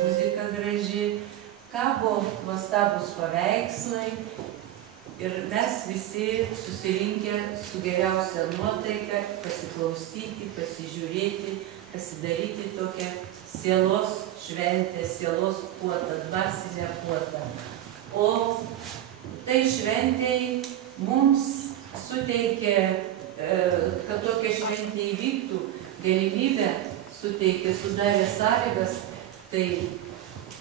Muzika graži, kabo nuostabūs paveikslai ir mes visi susirinkę su geriausia nuotaika pasiklausyti, pasižiūrėti, pasidaryti tokią sielos šventę, sielos puotą, dvasinę puotą. O tai šventėj mums suteikė, kad tokia šventė įvyktų, galimybę suteikė, sudarė sąlygas, tai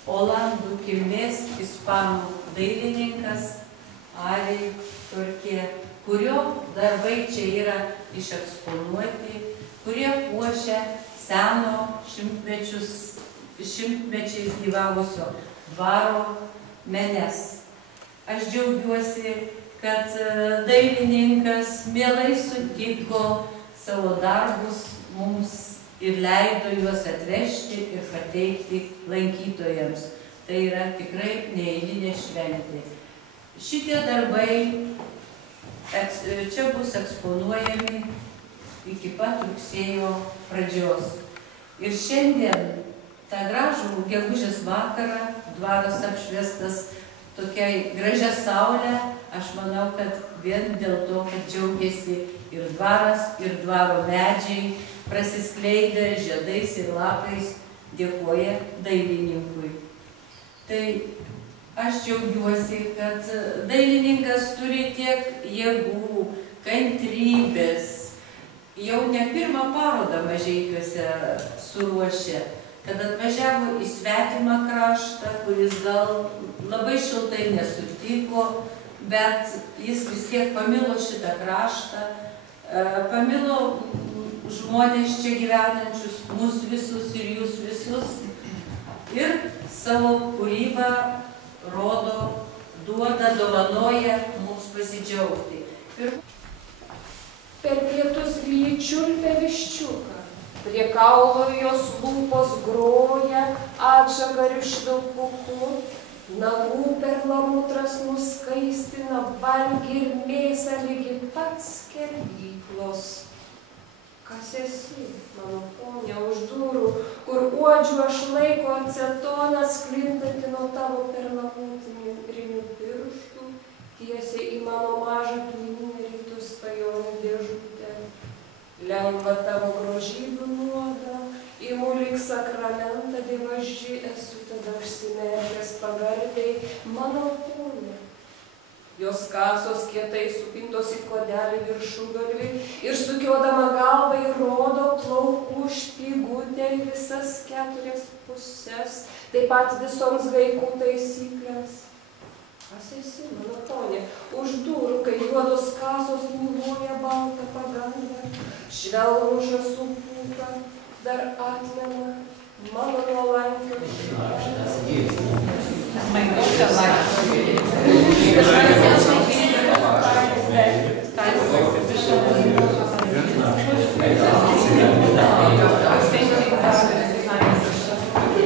olandų kilmės ispanų dailininkas Ari Torkė, kurio darbai čia yra išeksponuoti, kurie puošia seno šimtmečiais gyvavusio dvaro menes. Aš džiaugiuosi, kad dailininkas mielai sutiko savo darbus mums ir leido juos atvežti ir pateikti lankytojams. Tai yra tikrai neeilinė šventė. Šitie darbai čia bus eksponuojami iki pat rugsėjo pradžios. Ir šiandien tą gražų gegužės vakarą, dvaras apšviestas tokiai gražia saulė, aš manau, kad vien dėl to, kad džiaugiasi ir dvaras, ir dvaro medžiai, prasiskleidę žiedais ir lapais, dėkoja dailininkui. Tai aš džiaugiuosi, kad dailininkas turi tiek jėgų, kantrybės, jau ne pirmą parodą Mažeikiuose suruošė, kad atvažiavo į svetimą kraštą, kuris gal labai šiltai nesutiko, bet jis vis tiek pamilo šitą kraštą, pamilo žmonės čia gyvenančius, mus visus ir jūs visus, ir savo kūrybą rodo, duoda, dovanoja mums pasidžiaugti. Per pietus lyja čiulpia viščiuką, prie kaulo jos lūpos groja atžagariu švilpuku, nagų perlamutras nuskaistina valgį ir mėsą lygi pats skerdyklos. Kas esi, mano ponia, už durų, kur uodžiu aš laiko acetoną sklindantį nuo tavo perlamutinių pirštų, tiesiai į mano mažą plyninį rytų svajonių dėžutę. Lengva tavo grožybių nuoda, imu lyg sakramentą dievaži esu tada užsimerkęs pagarbiai, mano ponia. Jos kasos kietai supintos į kodelį viršugalvį ir sukiodama galvą įrodo plaukų špygutę į visas 4 puses, taip pat visoms gaikų taisyklės. Kas esi, mano ponė, už durų, kai juodos kasos myluoja baltą pagalbę, švelnų žąsų pūką dar atmena mano nuolankio širdies.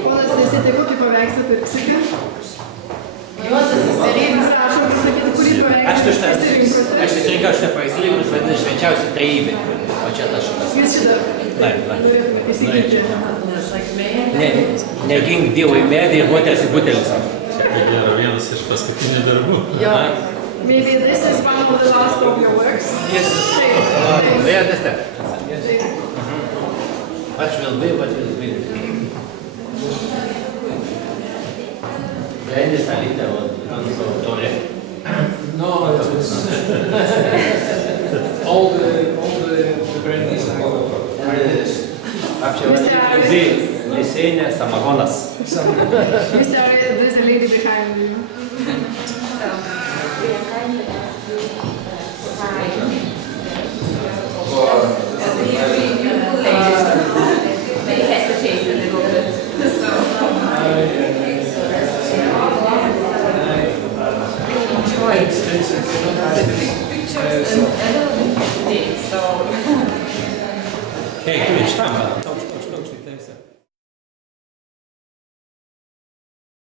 Ponas Tiesė, tai kokį paveikslą pirksite? Juozas įsirinks. Prašom pasakyti, kurį paveikslą pasirinkote. Aš įsirinkau šitą paveikslą, kuris vadina švenčiausia trejybė. O čia tas šitas. Jūs šitą norėtumėte įsigyti? Negink Dievui medį ir moters į butelį. Tai yra vienas iš paskutinių darbų. Maybe this is one of the last of your works? Yes. They understand. What will be, what will be. Grandi salita o torre? No, all the brandies are Lisenė Samagonas. Mr. Ari, there's a lady behind you. They hesitate a little bit. Enjoyed the big pictures and a little bit today, so Eik, tu iš štampą.